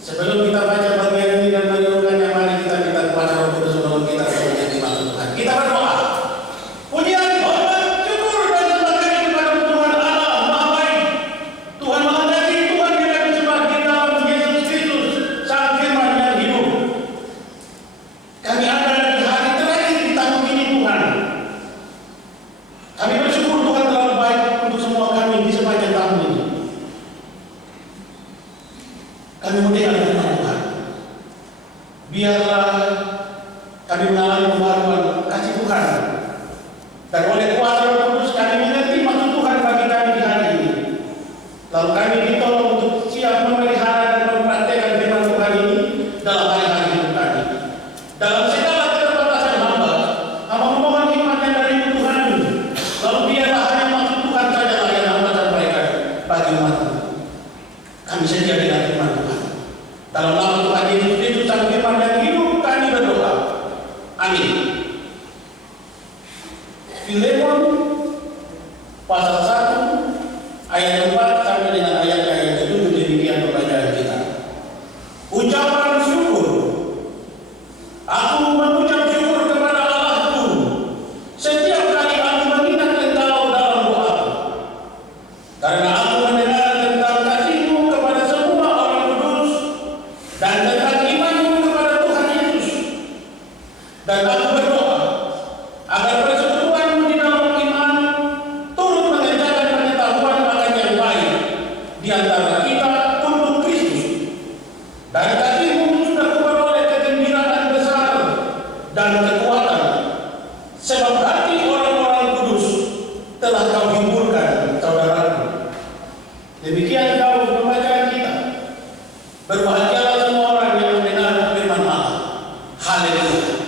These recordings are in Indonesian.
Sebelum kita baca bagian ini dan merenungkannya, mari kita minta kepada Roh Kudus menolong kita menjadi firman Tuhan. Kita berdoa. Pujian, hormat, syukur dan sembah kami kepada Tuhan Allah Maha Baik, Tuhan Maha Kasih, Tuhan yang kami sembah di dalam Yesus Kristus, Sang Firman yang hidup. Kami ada di hari terakhir di tahun ini, Tuhan. Kami bersyukur Tuhan terlalu baik untuk semua kami di sepanjang tahun ini. Kami mulia dengan Tuhan. Biarlah kami mengalami pembaruan kasih Tuhan. Dan oleh kuasa Roh Kudus kami mengerti maksud Tuhan bagi kami di hari ini. Lalu kami ditolong untuk siap memelihara dan mempraktekkan firman Tuhan ini dalam hari-hari hidup kami. Dalam segala keterbatasan hamba memohon hikmatnya dari Tuhan. Lalu biarlah hanya maksud Tuhan sajalah yang hamba sampaikan bagi umat. Kami sedia dengan firman Tuhan. Dalam nama Tuhan Yesus Kristus Sang Firman yang hidup kami berdoa. Amin. Filemon pasal 1 ayat 4 sampai dengan ayat yang ke-7 demikian pembacaan kita. Ucapan syukur. Aku mengucap syukur kepada Allahku setiap kali aku mengingat engkau dalam doa. Karena aku mendengar tentang kasihmu kepada semua orang kudus dan tentang imanmu kepada Tuhan Yesus. Dan aku berdoa agar persekutuanmu di dalam iman turut mengerjakan pengetahuan akan yang baik di antara kita untuk Kristus. Dan kasihmu sudah kuperoleh kegembiraan besar dan kekuatan, sebab hati orang-orang kudus telah kau hiburkan, saudaraku. Demikian jauh pembacaan kita. Berbahagialah semua orang yang mendengar firman Allah. Haleluya.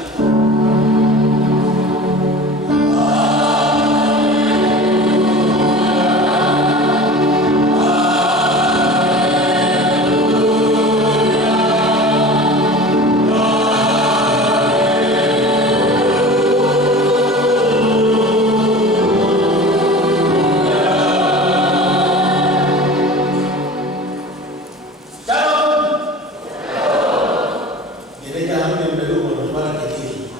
Gereja hampir belum bersuara ke kiri.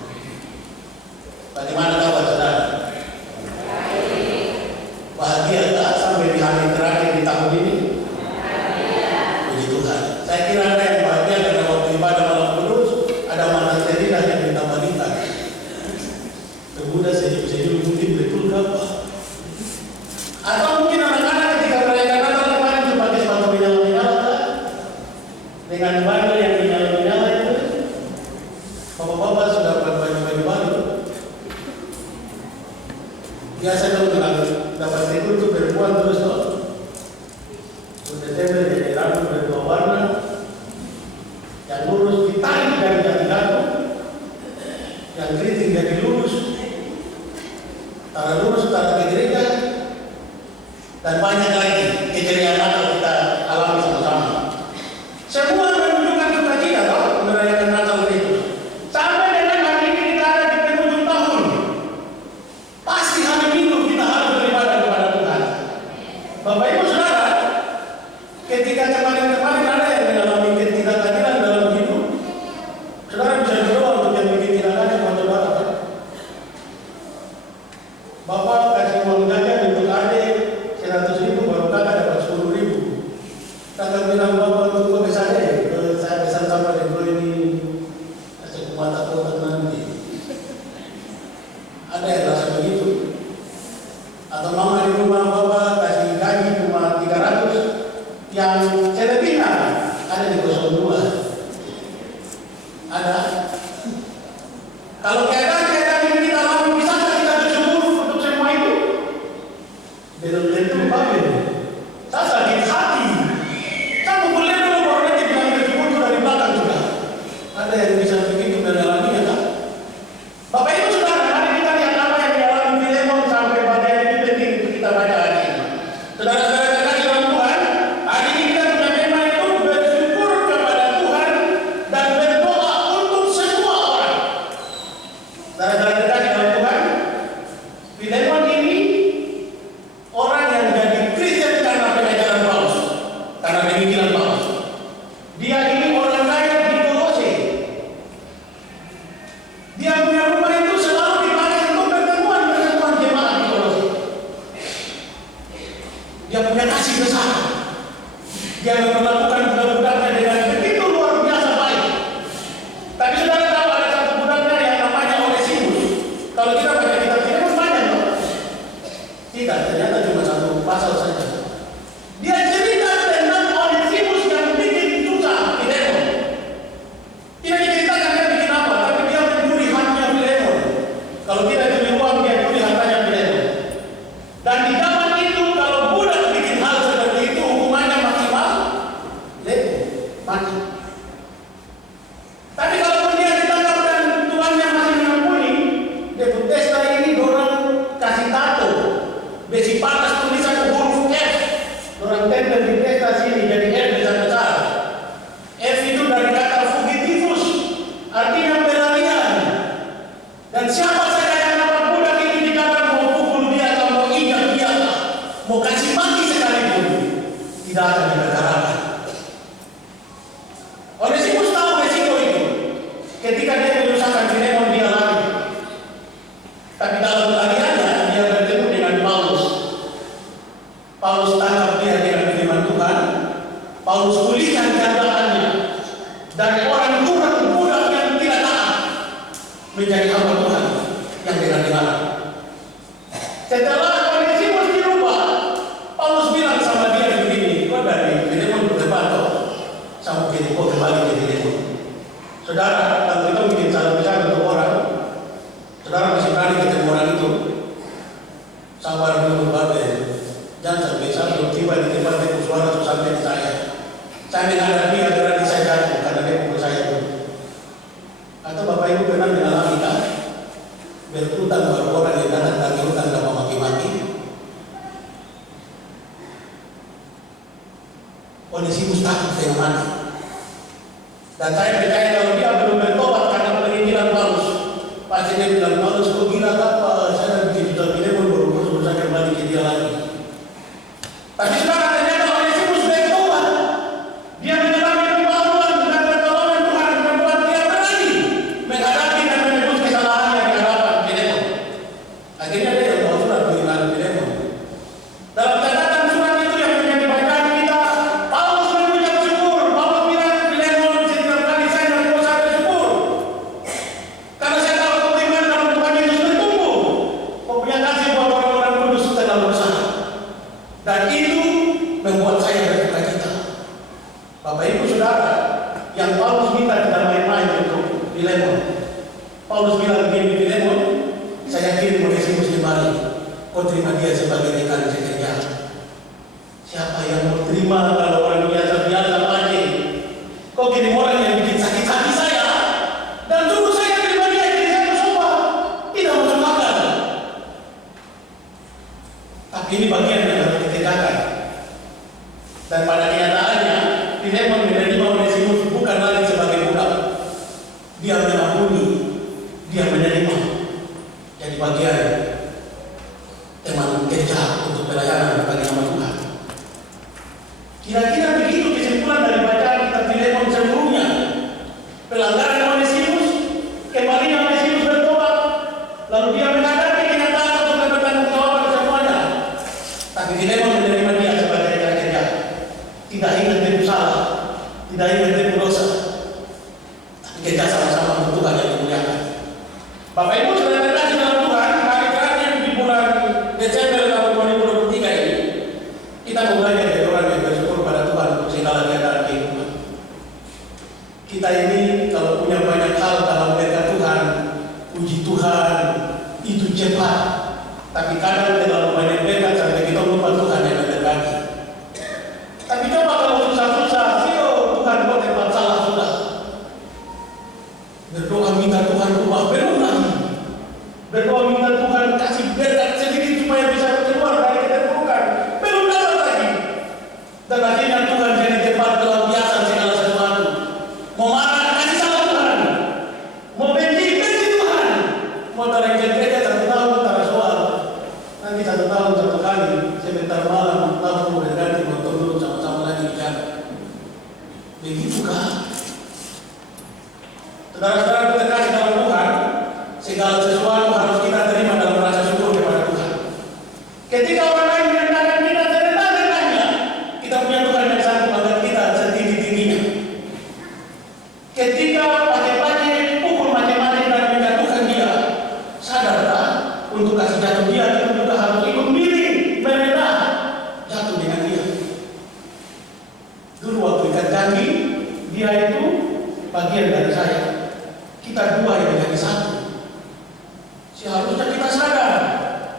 Bagaimana kabar saudara? Bahagia tak sampai di hari terakhir di tahun ini? Puji Tuhan. Saya kira ada yang bahagia karena waktu ibadah malam kudus ada mana serilah yang minta wanita. Kemudian senyum-senyum mungkin betul apa? Atau mungkin anak-anak ketika merayakan Natal kemarin sebagai sepatu menyala-menyala dengan baju yang menyala-menyala itu. Bapak-bapak sudah baju-baju baru. Biasa kalau dapat itu untuk perempuan terus toh. Desember jadi rambut berdua warna, yang lurus ditarik dari jati gantung, yang keriting jadi lurus, tara lurus tara ke gereja, dan banyak lagi keceriaan Natal kita alami sama-sama. Semua menunjukkan sukacita toh merayakan Natal itu. Sampai dengan hari ini kita ada di penghujung tahun. Pasti hari Minggu kita harus beribadah kepada Tuhan. mati. Tapi kalau dia ditangkap dan tuannya masih mengampuni, dia Bethesda ini orang kasih tato, besi panas tulisan huruf F, orang tempel di Bethesda sini jadi F besar-besar. F itu dari kata fugitivus, artinya pelarian. Dan siapa saja yang dapat budak itu dikatakan mau pukul dia atau mau injak dia, mau kasih mati sekalipun, tidak akan diperkarakan. Onesimus tahu resiko itu. Ketika dia menyusahkan Filemon, dia lari. Tapi dalam pelariannya dia bertemu dengan Paulus. Paulus tangkap dia dengan firman Tuhan. Paulus pulihkan keadaannya dari orang budak yang tidak taat menjadi hamba Tuhan yang dengan-dengan. Setelah Onesimus dirubah, Paulus bilang sama dia begini, kau dari Filemon berdebat toh, sama kini kau kembali ke Filemon. Saudara, kalau kita bikin salah besar untuk orang, saudara masih berani ketemu orang itu, sabar dulu Bapak, jangan sampai saya tiba di tempat itu suara itu sampai di saya. Saya menghadapi agar saya jatuh karena dia pukul saya dulu. Atau Bapak Ibu pernah mengalami kan? Berhutang baru orang yang datang dari hutang dan memaki-maki. Onesimus takut saya mati. Dan saya percaya kalau dia belum bertobat karena penginjilan Paulus, pasti dia bilang, Paulus kok gila apa? Saya bikin juta Filemon baru saya kembali ke dia lagi. Tapi sekarang ternyata Onesimus bertobat. Dia menyerahkan Paulus dan pertolongan Tuhan membuat dia berani menghadapi dan menebus kesalahannya di hadapan Filemon. Akhirnya dia membawa surat beriman Filemon. Dalam catatan surat itu yang menjadi bacaan kita, Paulus mengucap syukur. Paulus bilang, Filemon, setiap kali saya berdoa bersyukur. Karena saya tahu keimanan dalam Tuhan Yesus bertumbuh. Kau punya kasih buat orang-orang kudus dalam berusaha. Dan itu membuat saya bercita-cita. Bapak Ibu Saudara, yang Paulus minta tidak main-main untuk Filemon. Paulus bilang begini, Filemon, saya kirim Onesimus kembali. Kau terima dia sebagai rekan sekerja. Siapa yang mau terima kalau orang biasa-biasa aja? Kau kirim orang yang bikin sakit hati saya dan suruh saya terima dia jadi saya bersumpah. Tidak masuk akal. Tapi ini bagian yang harus ditegakkan. Dan pada kenyataannya, Filemon menerima Onesimus bukan lagi sebagai budak. Dia mengampuni, dia menerima. Jadi bagian teman kerja untuk pelayanan bagi nama Tuhan. Kira-kira begitu kesimpulan dari bacaan kitab Filemon sebelumnya. Pelanggaran Onesimus, kembalinya Onesimus bertobat, lalu dia menghadapi kenyataan untuk bertanggung jawab semuanya. Tapi Filemon menerima dia sebagai rekan kerja. Tidak ingat dia salah, tidak ingat dia dosa. Tapi kerja sama-sama untuk Tuhan yang dimuliakan. Bapak Ibu sudah terkasih dalam Tuhan, hari terakhir di bulan Desember tahun 2023 ini, kita mau belajar dari orang yang bersyukur pada Tuhan untuk segala keadaan kehidupan. Kita ini kalau punya banyak hal dalam berkat Tuhan, puji Tuhan, itu cepat. Tapi kadang terlalu banyak berkat sampai kita lupa Tuhan yang memberkati. Tapi coba kalau susah-susah, Tuhan kok tempat salah sudah. Berdoa minta Tuhan ubah, belum lagi. Berdoa minta Tuhan kasih berkat sedikit supaya bisa keluar dari keterpurukan, belum dapat lagi. Dan akhirnya Tuhan jadi tempat pelampiasan segala sesuatu. Mau marah, kasih salah Tuhan. Mau benci Tuhan. Mau tarik gereja 1 tahun, tak soal. Nanti 1 tahun 1 kali, sebentar malam, tahun mau berganti, mau turun sama-sama lagi bicara. Begitu kan? Saudara-saudara terkasih dalam Tuhan, segala sesuatu harus kita terima dalam rasa syukur kepada Tuhan. Ketika orang lain merendahkan kita serendah-rendahnya, kita punya Tuhan yang sanggup mengangkat kita setinggi-tingginya. Ketika pakai-pakai pukul macam-macam dan menjatuhkan dia, sadarlah untuk kasih jatuh dia, kita juga harus ikut miring, merendah, jatuh dengan dia. Dulu waktu ikat kaki, dia itu bagian dari saya. Kita dua yang menjadi satu. Seharusnya kita sadar.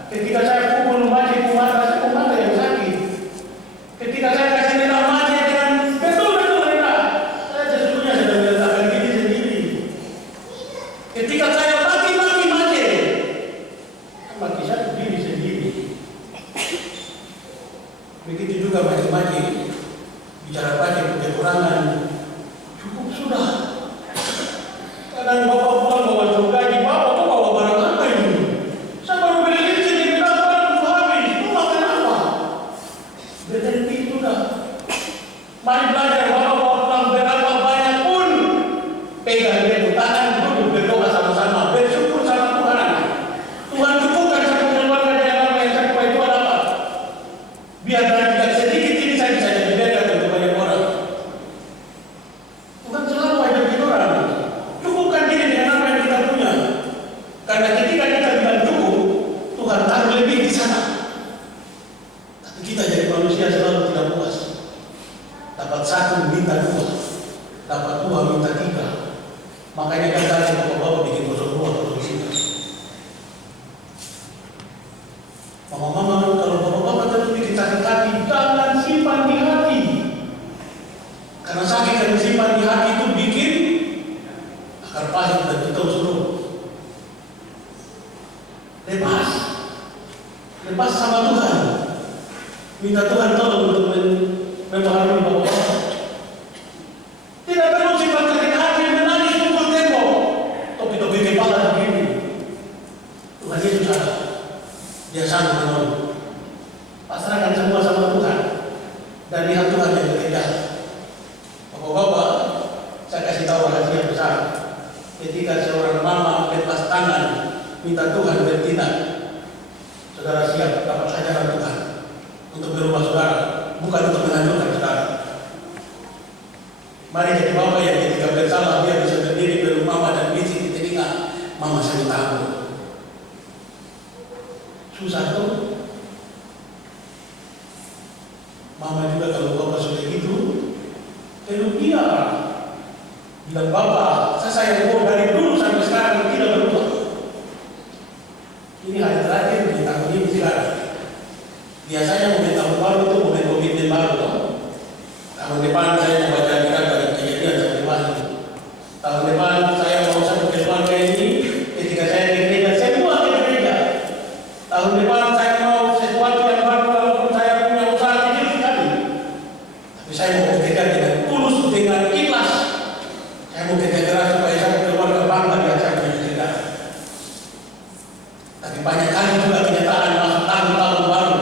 Ketika saya pukul mati kumata yang sakit. Ketika saya kasih rendah mati dengan betul-betul rendah. dapat 2 minta 3. Makanya kan tadi bapak-bapak bikin 02, 03. Mama-mama, kalau bapak-bapak tadi bikin sakit hati, jangan simpan di hati. Karena sakit yang disimpan di hati itu bikin akar pahit dan kita usul. Lepas sama Tuhan. Minta Tuhan tolong untuk memahami bapak-bapak. Tidak perlu simpan sakit hati, menangis pukul tembok, topi-topi kepala begini. Tuhan Yesus ada. Dia sanggup menolong. Pasrahkan semua sama Tuhan. Dan lihat Tuhan yang bekerja. Bapak-bapak, saya kasih tahu rahasia besar. Ketika seorang mama lepas tangan, minta Tuhan bertindak, saudara siap dapat ajaran Tuhan untuk berubah saudara, bukan untuk menghancurkan saudara. Mari jadi bapak yang ketika bersalah dia bisa berdiri dari mama dan bisik di telinga, mama saya minta ampun. Susah tuh. Mama juga kalau bapak sudah gitu, terus dia bilang bapak, saya sayang kau dari dulu sampai sekarang tidak berubah. Ini hari terakhir di tahun ini sekarang. Biasanya momen tahun baru itu momen komitmen baru. Tahun depan saya mau baca Alkitab dari Kejadian sampai Wahyu. Tahun depan saya mau satu keluarga ini ketika saya di gereja, semua ke gereja. Tahun depan saya mau sesuatu yang baru walaupun saya punya usaha kecil sekali. Tapi saya mau bekerja dengan tulus, dengan ikhlas. Saya mau kerja keras supaya saya keluarga bangga di acara kerja. Tapi banyak kali juga kenyataan masuk tahun-tahun baru.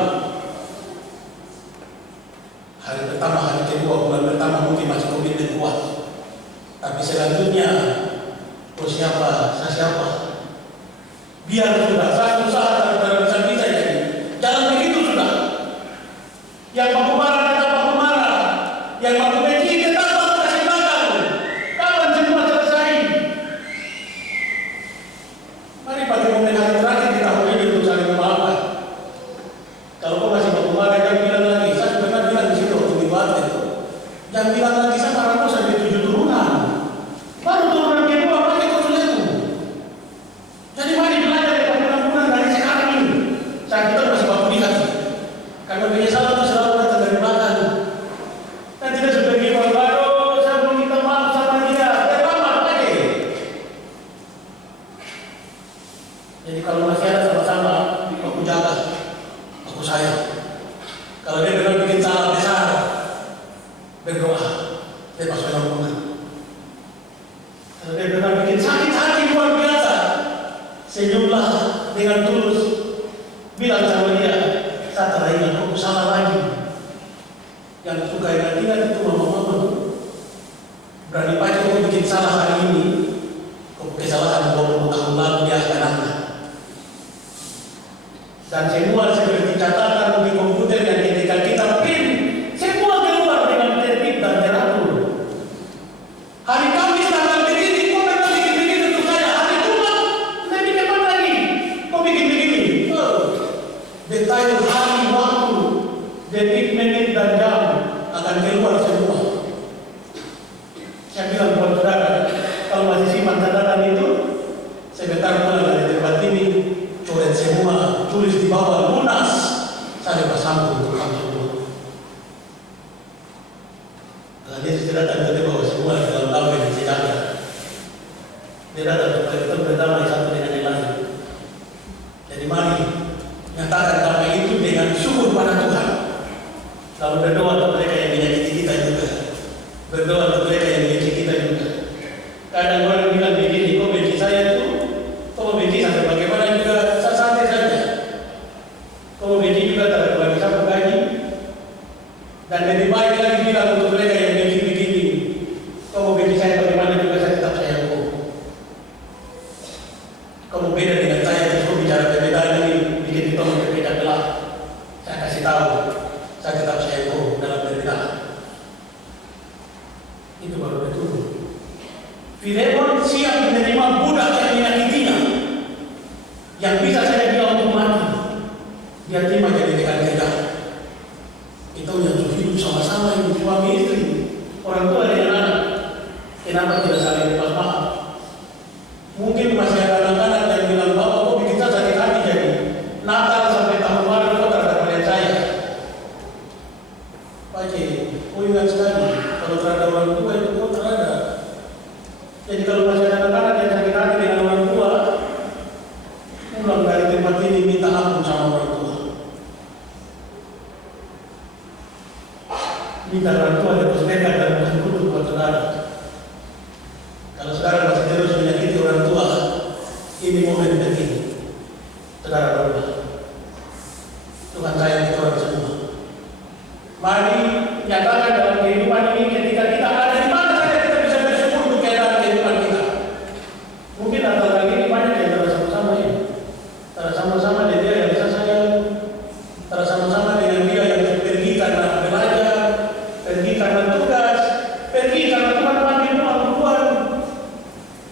Hari pertama, hari kedua, bulan pertama mungkin masih komitmen kuat. Tapi selanjutnya, oh siapa, saya siapa? Biar sudah, saya usaha dan bisa jadi. Jangan begitu sudah. Yang mampu marah, tetap mampu marah. Yang mampu benci, tetap mampu kasih makan. Kapan semua selesai? Mari pada momen hari terakhir di tahun ini untuk saling memaafkan. Kalau kau masih mampu marah, jangan bilang lagi. Saya pernah bilang di situ waktu dibuat itu. Jangan bilang lagi, saya marahku sampai 7 turunan. Baru turunan kedua, pakai kau sudah. Jadi mari belajar dari pengampunan dari sekarang ini. Saat kita masih mampu lihat. Karena penyesalan itu selalu datang dari belakang. Dan tidak seperti baru saya mau minta maaf sama dia. Terlambat lagi. Jadi kalau masih ada sama-sama, aku jaga, aku sayang. Kalau dia benar bikin salah besar, berdoa, lepas pengampunan. Kalau dia benar bikin sakit hati luar biasa, senyumlah dengan tulus, bilang sama dia, saya teringat aku salah lagi. Yang suka ingat-ingat itu mama-mama. Berani pagi aku bikin salah hari ini, kesalahan 20 tahun lalu dia akan angkat. Dan semua seperti catatan di komputer yang ketika kita print, semua keluar dengan tertib dan teratur. Hari Kamis tanggal begini, kau memang bikin begini untuk saya. Hari Jumat, lebih cepat lagi. Kau bikin begini. Detail hari, waktu, detik, menit, dan jam akan keluar semua. Saya bilang buat saudara, kalau masih simpan catatan itu, sebentar pulang dari tempat ini, coret semua, tulis di bawah, lunas. Saya pasang untuk kamu semua. Nah, dia sudah datang ke bawah semua dalam tahu yang saya jaga. Dia datang supaya kita berdamai satu dengan yang lain. Jadi mari nyatakan damai itu dengan syukur pada Tuhan. Lalu berdoa untuk mereka yang menyakiti kita juga. Berdoa untuk mereka yang menyakiti kita juga. Kadang orang bilang begini, kau benci saya itu, kau benci sampai bagaimana juga, saya santai saja. Kau benci juga tak ada bisa gaji. Dan lebih baik lagi bilang untuk mereka yang benci begini, kau benci saya bagaimana juga saya tetap sayang kau. Kau beda dengan saya, terus kau bicara perbedaan ini, bikin kita berbeda belah. Saya kasih tahu, saya tetap sayang kau dalam perbedaan. Itu baru betul. Filemon siap menerima budak yang menyakitinya, yang bisa saja dia untuk mati. Dia terima jadi rekan kerja. Itu yang hidup sama-sama, yang suami istri, orang tua dengan anak.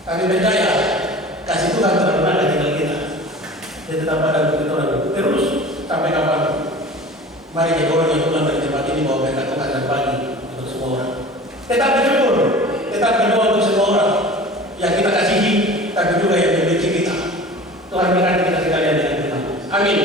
Kami percaya kasih Tuhan tidak pernah tinggal kita. Dia tetap pada begitu terus sampai kapan. Mari kita orang yang pulang dari tempat ini bawa mereka Tuhan dan pagi untuk semua orang. Tetap bersyukur, tetap berdoa untuk semua orang yang kita kasihi, tapi juga yang membenci kita. Tuhan berkati kita sekalian dengan firman. Amin.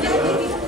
Terima kasih.